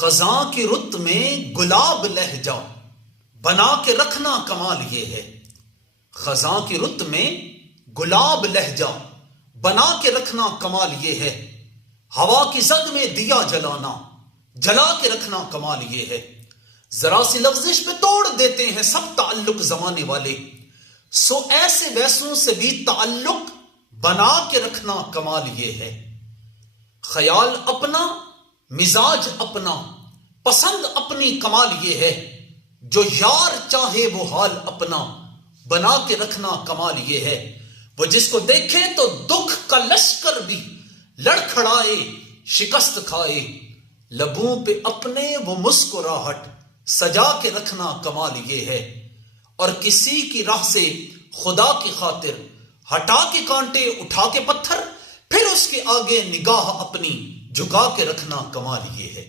खजां की रुत में गुलाब लहजा बना के रखना कमाल ये है। खजां की रुत में गुलाब लहजा बना के रखना कमाल ये है। हवा की जद में दिया जलाना जला के रखना कमाल ये है। जरा सी लफ्जिश पे तोड़ देते हैं सब ताल्लुक जमाने वाले, सो ऐसे वैसों से भी ताल्लुक बना के रखना कमाल ये है। ख्याल अपना मिजाज अपना पसंद अपनी कमाल ये है। जो यार चाहे वो हाल अपना बना के रखना कमाल ये है। वो जिसको देखे तो दुख का लश्कर भी लड़खड़ाए शिकस्त खाए, लबों पे अपने वो मुस्कुराहट सजा के रखना कमाल ये है। और किसी की राह से खुदा की खातिर हटा के कांटे उठा के पत्थर, फिर उसके आगे निगाह अपनी झुका के रखना कमाल ये है।